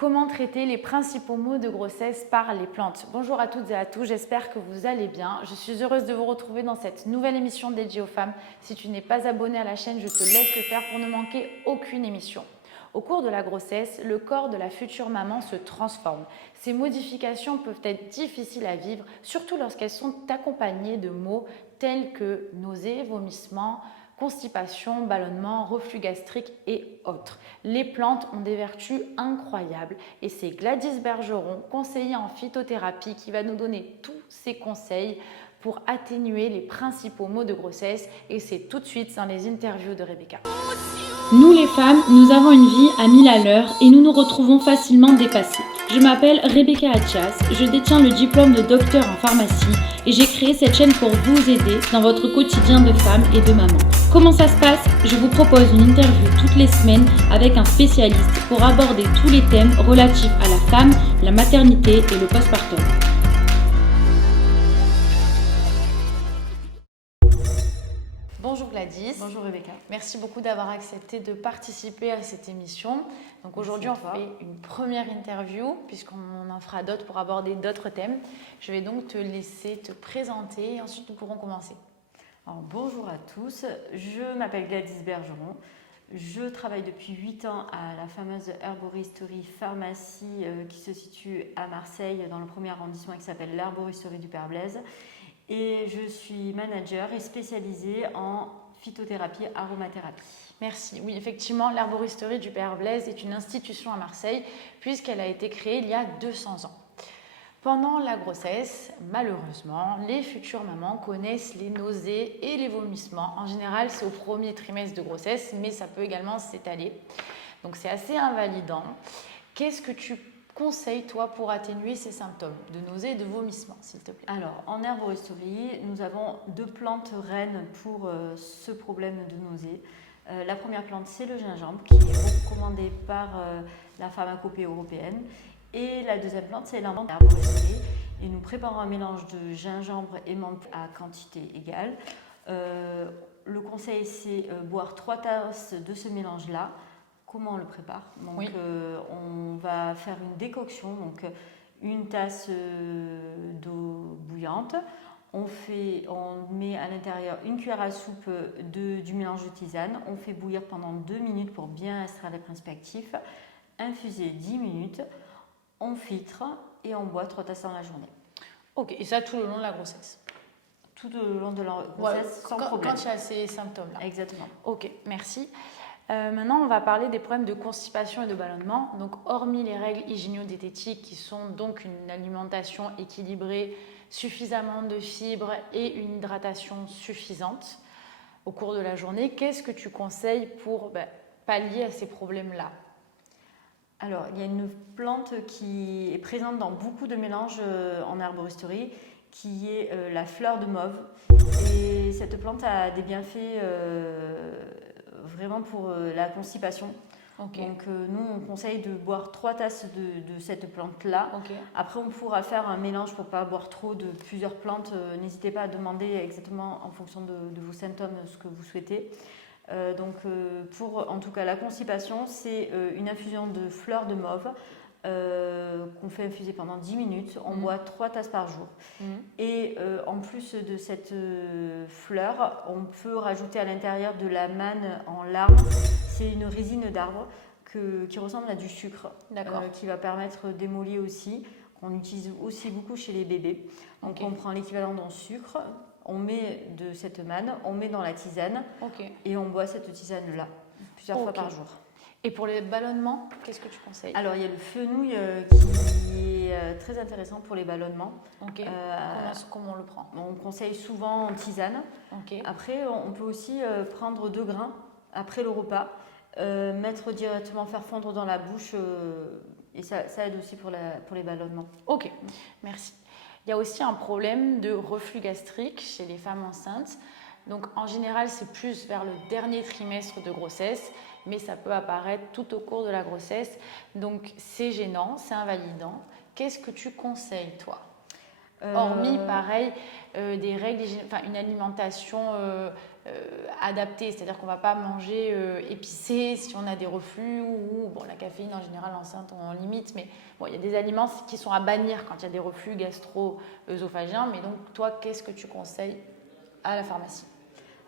Comment traiter les principaux maux de grossesse par les plantes? Bonjour à toutes et à tous, j'espère que vous allez bien. Je suis heureuse de vous retrouver dans cette nouvelle émission dédiée aux femmes. Si tu n'es pas abonné à la chaîne, je te laisse le faire pour ne manquer aucune émission. Au cours de la grossesse, le corps de la future maman se transforme. Ces modifications peuvent être difficiles à vivre, surtout lorsqu'elles sont accompagnées de maux tels que nausées, vomissements, constipation, ballonnement, reflux gastrique et autres. Les plantes ont des vertus incroyables et c'est Gladys Bergeron, conseillère en phytothérapie, qui va nous donner tous ses conseils pour atténuer les principaux maux de grossesse, et c'est tout de suite dans les interviews de Rebecca. Nous les femmes, nous avons une vie à 1000 à l'heure et nous nous retrouvons facilement dépassées. Je m'appelle Rebecca Attias, je détiens le diplôme de docteur en pharmacie et j'ai créé cette chaîne pour vous aider dans votre quotidien de femme et de maman. Comment ça se passe? Je vous propose une interview toutes les semaines avec un spécialiste pour aborder tous les thèmes relatifs à la femme, la maternité et le postpartum. Bonjour Gladys. Bonjour Rebecca. Merci beaucoup d'avoir accepté de participer à cette émission. Donc aujourd'hui, on fait une première interview puisqu'on en fera d'autres pour aborder d'autres thèmes. Je vais donc te laisser te présenter et ensuite nous pourrons commencer. Alors, bonjour à tous, je m'appelle Gladys Bergeron. Je travaille depuis 8 ans à la fameuse Herboristerie Pharmacie qui se situe à Marseille dans le premier arrondissement qui s'appelle l'Herboristerie du Père Blaise. Et je suis manager et spécialisée en phytothérapie, aromathérapie. Merci. Oui, effectivement, l'Herboristerie du Père Blaise est une institution à Marseille puisqu'elle a été créée il y a 200 ans. Pendant la grossesse, malheureusement, les futures mamans connaissent les nausées et les vomissements. En général, c'est au premier trimestre de grossesse, mais ça peut également s'étaler. Donc c'est assez invalidant. Qu'est-ce que tu conseilles, toi, pour atténuer ces symptômes de nausées et de vomissements, s'il te plaît? Alors, en herboristerie, nous avons 2 plantes reines pour ce problème de nausées. La première plante, c'est le gingembre, qui est recommandé par la pharmacopée européenne. Et la deuxième plante, c'est la menthe herboristerie. Et nous préparons un mélange de gingembre et menthe à quantité égale. Le conseil, c'est boire 3 tasses de ce mélange-là. Comment on le prépare? Donc, oui. On va faire une décoction, donc une tasse d'eau bouillante. On met à l'intérieur une cuillère à soupe du mélange de tisane. On fait bouillir pendant 2 minutes pour bien extraire les principes actifs. Infuser 10 minutes. On filtre et on boit 3 tasses dans la journée. Ok, et ça tout le long de la grossesse? Tout le long de la grossesse, sans problème. Quand il y a ces symptômes-là? Exactement. Ok, merci. Maintenant, on va parler des problèmes de constipation et de ballonnement. Donc, hormis les règles hygiéno-diététiques qui sont donc une alimentation équilibrée, suffisamment de fibres et une hydratation suffisante au cours de la journée, qu'est-ce que tu conseilles pour pallier à ces problèmes-là? Alors, il y a une plante qui est présente dans beaucoup de mélanges en herboristerie, qui est la fleur de mauve. Et cette plante a des bienfaits vraiment pour la constipation. Okay. Donc nous, on conseille de boire 3 tasses de cette plante-là. Okay. Après, on pourra faire un mélange pour ne pas boire trop de plusieurs plantes. N'hésitez pas à demander exactement en fonction de vos symptômes ce que vous souhaitez. Pour en tout cas la constipation, c'est une infusion de fleurs de mauve qu'on fait infuser pendant 10 minutes. On boit 3 tasses par jour. Et en plus de cette fleur, on peut rajouter à l'intérieur de la manne en larmes. C'est une résine d'arbre qui ressemble à du sucre, qui va permettre d'émolier aussi, qu'on utilise aussi beaucoup chez les bébés. Donc on prend l'équivalent d'un sucre, on met de cette manne, on met dans la tisane et on boit cette tisane-là plusieurs fois par jour. Et pour les ballonnements, qu'est-ce que tu conseilles? Alors, il y a le fenouil qui est très intéressant pour les ballonnements. Comment on le prend? On conseille souvent en tisane. Après, on peut aussi prendre 2 grains après le repas, mettre directement, faire fondre dans la bouche et ça aide aussi pour les ballonnements. Ok, merci. Il y a aussi un problème de reflux gastrique chez les femmes enceintes. Donc en général, c'est plus vers le dernier trimestre de grossesse, mais ça peut apparaître tout au cours de la grossesse. Donc c'est gênant, c'est invalidant. Qu'est-ce que tu conseilles, toi? Hormis, pareil, des règles, enfin une alimentation adaptée, c'est-à-dire qu'on ne va pas manger épicé si on a des reflux ou bon, la caféine en général enceinte on limite, mais bon, il y a des aliments qui sont à bannir quand il y a des reflux gastro-œsophagiens. Mais donc toi, qu'est-ce que tu conseilles à la pharmacie?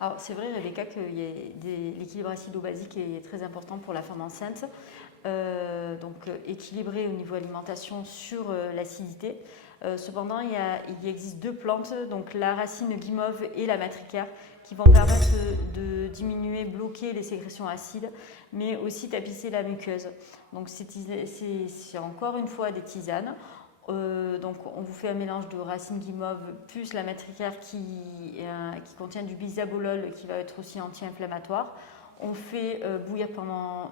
Alors c'est vrai Rebecca qu'il y a l'équilibre acido-basique est très important pour la femme enceinte. Équilibré au niveau alimentation sur l'acidité. Cependant, il existe deux plantes, donc la racine guimauve et la matricaire, qui vont permettre de diminuer, bloquer les sécrétions acides, mais aussi tapisser la muqueuse. Donc c'est encore une fois des tisanes. Donc on vous fait un mélange de racine guimauve plus la matricaire qui contient du bisabolol qui va être aussi anti-inflammatoire. On fait bouillir pendant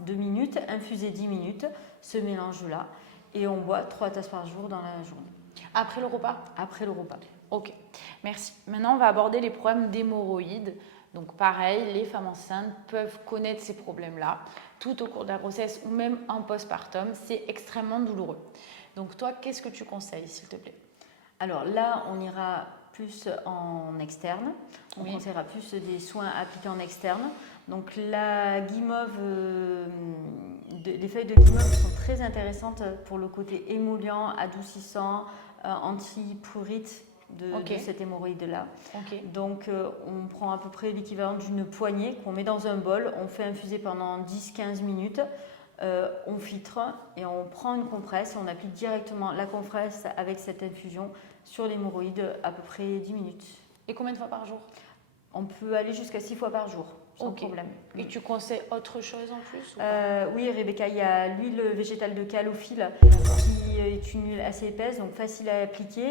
2 minutes, infuser 10 minutes, ce mélange-là, et on boit 3 tasses par jour dans la journée. Après le repas? Après le repas. Ok, merci. Maintenant, on va aborder les problèmes d'hémorroïdes. Donc pareil, les femmes enceintes peuvent connaître ces problèmes-là tout au cours de la grossesse ou même en postpartum. C'est extrêmement douloureux. Donc toi, qu'est-ce que tu conseilles, s'il te plaît? Alors là, on ira plus en externe. On conseillera plus des soins appliqués en externe. Donc la guimauve, les feuilles de guimauve sont très intéressantes pour le côté émollient, adoucissant, anti-prurite de cette hémorroïde-là. Donc on prend à peu près l'équivalent d'une poignée qu'on met dans un bol, on fait infuser pendant 10-15 minutes. On filtre et on prend une compresse et on applique directement la compresse avec cette infusion sur l'hémorroïde à peu près 10 minutes. Et combien de fois par jour? On peut aller jusqu'à 6 fois par jour, sans problème. Et tu conseilles autre chose en plus Oui, Rebecca, il y a l'huile végétale de calophylle qui est une huile assez épaisse, donc facile à appliquer,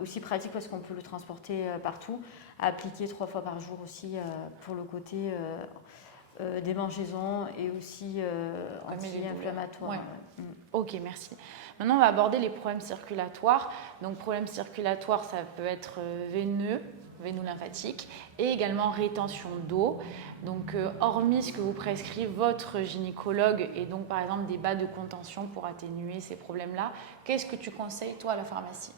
aussi pratique parce qu'on peut le transporter partout, à appliquer 3 fois par jour aussi pour le côté démangeaisons et aussi anti-inflammatoire. Ouais. Ok, merci. Maintenant, on va aborder les problèmes circulatoires. Donc, problèmes circulatoires, ça peut être veineux, véno-lymphatique, et également rétention d'eau. Donc, hormis ce que vous prescrit votre gynécologue et donc, par exemple, des bas de contention pour atténuer ces problèmes-là, qu'est-ce que tu conseilles, toi, à la pharmacie?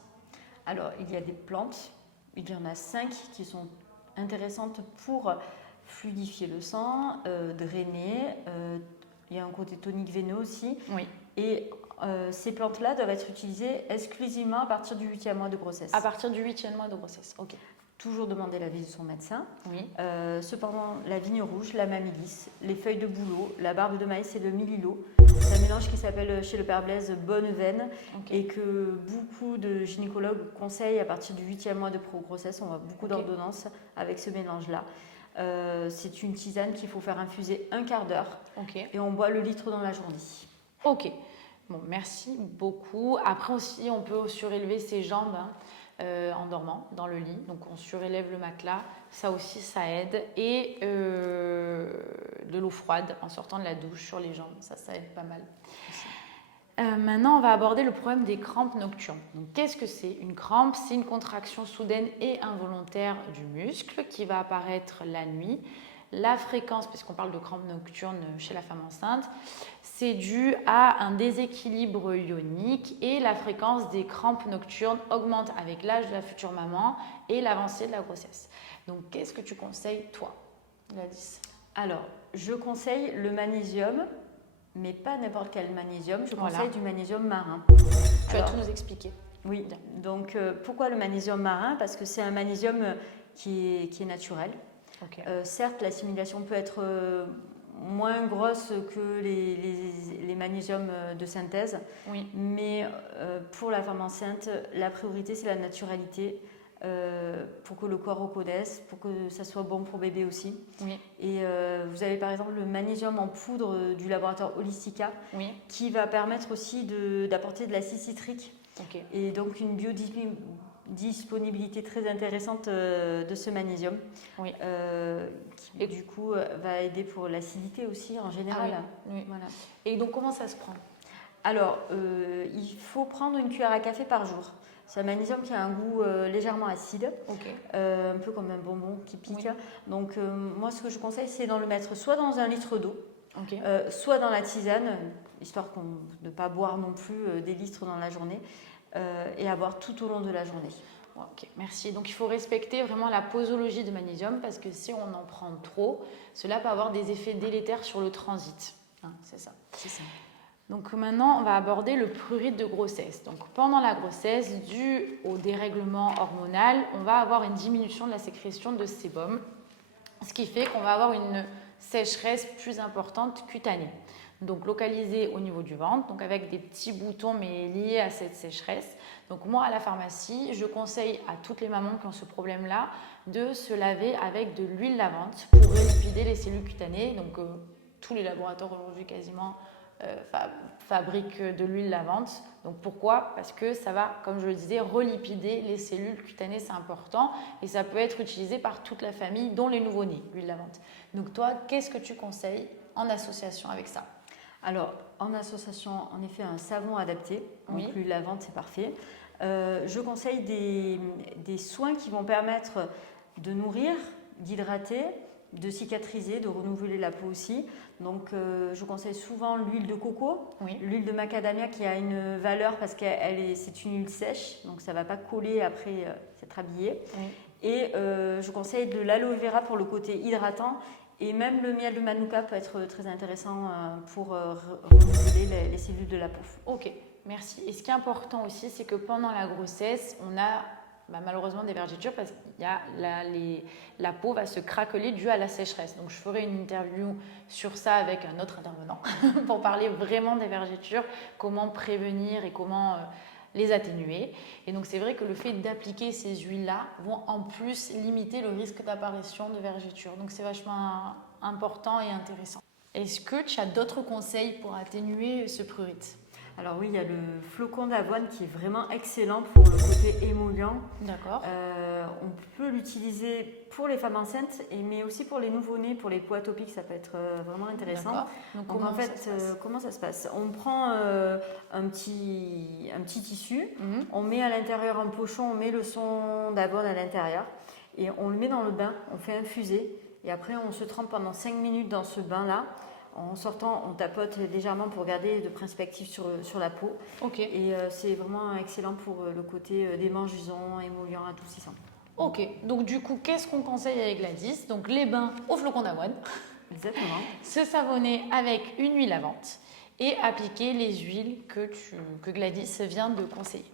Alors, il y a des plantes, il y en a 5 qui sont intéressantes pour fluidifier le sang, drainer. Il y a un côté tonique veineux aussi. Oui. Et ces plantes-là doivent être utilisées exclusivement à partir du 8e mois de grossesse. À partir du 8e mois de grossesse, ok. Toujours demander l'avis de son médecin. Oui. Cependant, la vigne rouge, la mamillis, les feuilles de bouleau, la barbe de maïs et le mililo, c'est un mélange qui s'appelle chez le père Blaise bonne veine et que beaucoup de gynécologues conseillent à partir du 8e mois de grossesse. On a beaucoup d'ordonnances avec ce mélange-là. C'est une tisane qu'il faut faire infuser un quart d'heure et on boit le litre dans la journée. Ok, bon, merci beaucoup. Après aussi, on peut surélever ses jambes en dormant dans le lit. Donc, on surélève le matelas. Ça aussi, ça aide. Et de l'eau froide en sortant de la douche sur les jambes. Ça aide pas mal. Maintenant, on va aborder le problème des crampes nocturnes. Donc, qu'est-ce que c'est? Une crampe, c'est une contraction soudaine et involontaire du muscle qui va apparaître la nuit. La fréquence, puisqu'on parle de crampes nocturnes chez la femme enceinte, c'est dû à un déséquilibre ionique et la fréquence des crampes nocturnes augmente avec l'âge de la future maman et l'avancée de la grossesse. Donc, qu'est-ce que tu conseilles, toi, Gladys? Alors, je conseille le magnésium, mais pas n'importe quel magnésium. Je conseille du magnésium marin. Tu vas tout nous expliquer. Oui, donc pourquoi le magnésium marin? Parce que c'est un magnésium qui est naturel. Certes, l'assimilation peut être moins grosse que les magnésiums de synthèse, mais pour la femme enceinte, la priorité c'est la naturalité pour que le corps reconnaisse, pour que ça soit bon pour bébé aussi. Et vous avez par exemple le magnésium en poudre du laboratoire Holistica qui va permettre aussi d'apporter de l'acide citrique et donc une biodisponibilité très intéressante de ce magnésium qui du coup va aider pour l'acidité aussi en général. Voilà. Et donc comment ça se prend? Alors il faut prendre une cuillère à café par jour. C'est un magnésium qui a un goût légèrement acide, un peu comme un bonbon qui pique. Donc moi ce que je conseille c'est d'en le mettre soit dans 1 litre d'eau, soit dans la tisane, histoire de ne pas boire non plus des litres dans la journée. et à boire tout au long de la journée. Ok, merci. Donc il faut respecter vraiment la posologie de magnésium parce que si on en prend trop, cela peut avoir des effets délétères sur le transit. Hein, c'est ça. C'est ça. Donc maintenant, on va aborder le prurite de grossesse. Donc pendant la grossesse, dû au dérèglement hormonal, on va avoir une diminution de la sécrétion de sébum, ce qui fait qu'on va avoir une sécheresse plus importante cutanée. Donc localisée au niveau du ventre, donc avec des petits boutons mais liés à cette sécheresse. Donc moi à la pharmacie, je conseille à toutes les mamans qui ont ce problème-là de se laver avec de l'huile lavante pour relipider les cellules cutanées. Donc tous les laboratoires aujourd'hui quasiment fabriquent de l'huile lavante. Donc pourquoi? Parce que ça va, comme je le disais, relipider les cellules cutanées, c'est important et ça peut être utilisé par toute la famille, dont les nouveau-nés, l'huile lavante. Donc toi, qu'est-ce que tu conseilles en association avec ça? Alors, en association, en effet, un savon adapté, donc Oui. l'huile lavante, c'est parfait. Je conseille des soins qui vont permettre de nourrir, d'hydrater, de cicatriser, de renouveler la peau aussi. Donc, je conseille souvent l'huile de coco, Oui. l'huile de macadamia qui a une valeur parce que c'est une huile sèche, donc ça ne va pas coller après s'être habillé. Oui. Et je conseille de l'aloe vera pour le côté hydratant. Et même le miel de manuka peut être très intéressant pour renouveler les cellules de la peau. Ok, merci. Et ce qui est important aussi, c'est que pendant la grossesse, on a malheureusement des vergetures parce qu'il y a la peau va se craqueler due à la sécheresse. Donc je ferai une interview sur ça avec un autre intervenant pour parler vraiment des vergetures, comment prévenir et comment les atténuer. Et donc c'est vrai que le fait d'appliquer ces huiles-là vont en plus limiter le risque d'apparition de vergetures. Donc c'est vachement important et intéressant. Est-ce que tu as d'autres conseils pour atténuer ce prurite? Alors oui, il y a le flocon d'avoine qui est vraiment excellent pour le côté émollient. D'accord. On peut l'utiliser pour les femmes enceintes, mais aussi pour les nouveau-nés, pour les peaux atopiques, ça peut être vraiment intéressant. D'accord. Donc en fait, comment ça se passe? On prend un petit tissu, on met à l'intérieur un pochon, on met le son d'avoine à l'intérieur et on le met dans le bain, on fait infuser et après on se trempe pendant 5 minutes dans ce bain-là. En sortant, on tapote légèrement pour garder de principe actif sur la peau. Ok. Et c'est vraiment excellent pour le côté démangeaisant, émollient, adoucissant. Ok. Donc du coup, qu'est-ce qu'on conseille avec Gladys? Donc les bains au flocon d'avoine. Exactement. Se savonner avec une huile lavante et appliquer les huiles que Gladys vient de conseiller.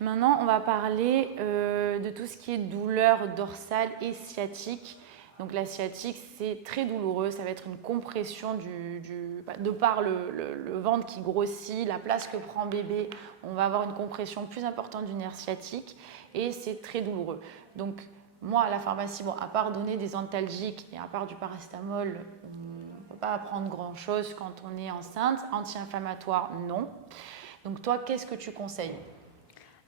Maintenant, on va parler de tout ce qui est douleur dorsale et sciatique. Donc la sciatique, c'est très douloureux, ça va être une compression de par le ventre qui grossit, la place que prend bébé, on va avoir une compression plus importante du nerf sciatique et c'est très douloureux. Donc moi à la pharmacie, à part donner des antalgiques et à part du paracétamol, on ne peut pas prendre grand chose quand on est enceinte, anti-inflammatoire non. Donc toi, qu'est-ce que tu conseilles?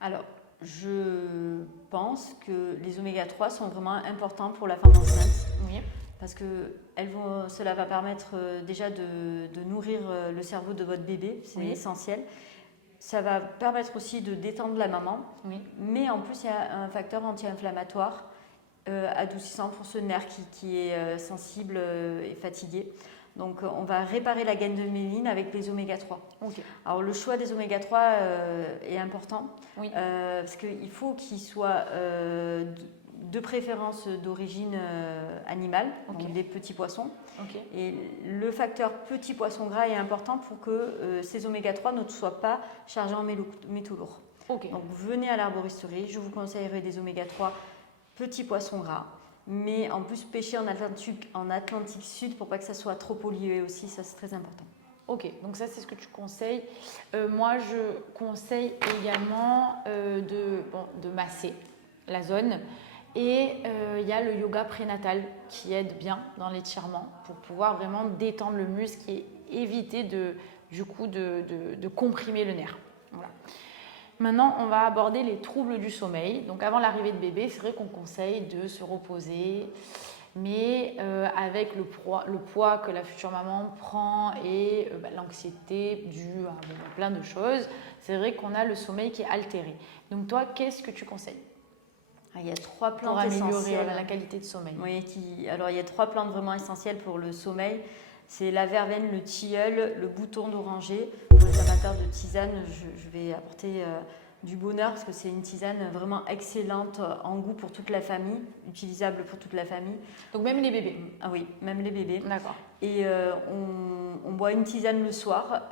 Alors, je pense que les oméga 3 sont vraiment importants pour la femme enceinte. Oui. Parce que cela va permettre déjà de nourrir le cerveau de votre bébé, c'est essentiel. Ça va permettre aussi de détendre la maman. Oui. Mais en plus, il y a un facteur anti-inflammatoire adoucissant pour ce nerf qui est sensible et fatigué. Donc, on va réparer la gaine de myéline avec les oméga 3. Okay. Alors, le choix des oméga 3 est important parce qu'il faut qu'ils soient de préférence d'origine animale, donc des petits poissons. Et le facteur petit poisson gras est important pour que ces oméga 3 ne soient pas chargés en métaux lourds. Donc, venez à l'arboristerie, je vous conseillerais des oméga 3 petits poissons gras. Mais en plus, pêcher en Atlantique Sud pour pas que ça soit trop pollué aussi, ça c'est très important. Ok, donc ça c'est ce que tu conseilles. Moi je conseille également de masser la zone. Et il y a le yoga prénatal qui aide bien dans l'étirement pour pouvoir vraiment détendre le muscle et éviter de comprimer le nerf. Voilà. Maintenant, on va aborder les troubles du sommeil. Donc avant l'arrivée de bébé, c'est vrai qu'on conseille de se reposer, mais avec le poids que la future maman prend et l'anxiété due à plein de choses, c'est vrai qu'on a le sommeil qui est altéré. Donc toi, qu'est-ce que tu conseilles? Il y a 3 plantes pour améliorer essentielles. La qualité de sommeil. Oui, alors il y a 3 plantes vraiment essentielles pour le sommeil. C'est la verveine, le tilleul, le bouton d'oranger. Pour les amateurs de tisane, je vais apporter du bonheur parce que c'est une tisane vraiment excellente en goût pour toute la famille, utilisable pour toute la famille. Donc même les bébés. Ah oui, même les bébés. D'accord. Et on boit une tisane le soir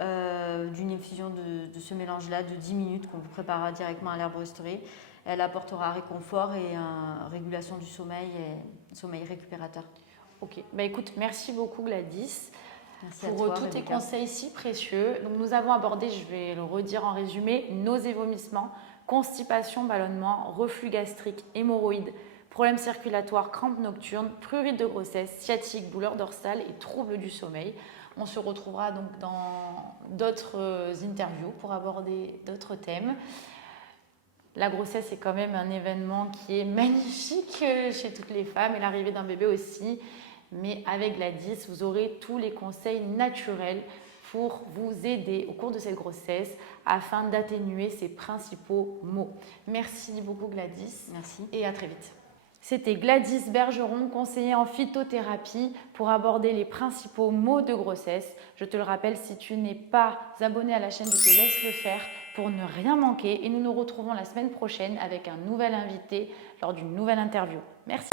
d'une infusion de ce mélange-là de 10 minutes qu'on vous préparera directement à l'herboristerie. Elle apportera réconfort et régulation du sommeil et sommeil récupérateur. Ok, bah écoute, merci beaucoup Gladys Merci pour à toi, tous tes Rebecca. conseils si précieux. Donc nous avons abordé, je vais le redire en résumé, nausées, vomissements, constipation, ballonnement, reflux gastrique, hémorroïdes, problèmes circulatoires, crampes nocturnes, prurite de grossesse, sciatique, douleur dorsale et troubles du sommeil. On se retrouvera donc dans d'autres interviews pour aborder d'autres thèmes. La grossesse est quand même un événement qui est magnifique chez toutes les femmes et l'arrivée d'un bébé aussi. Mais avec Gladys, vous aurez tous les conseils naturels pour vous aider au cours de cette grossesse afin d'atténuer ces principaux maux. Merci beaucoup Gladys. Merci. Et à très vite. C'était Gladys Bergeron, conseillère en phytothérapie pour aborder les principaux maux de grossesse. Je te le rappelle, si tu n'es pas abonné à la chaîne, je te laisse le faire pour ne rien manquer. Et nous nous retrouvons la semaine prochaine avec un nouvel invité lors d'une nouvelle interview. Merci.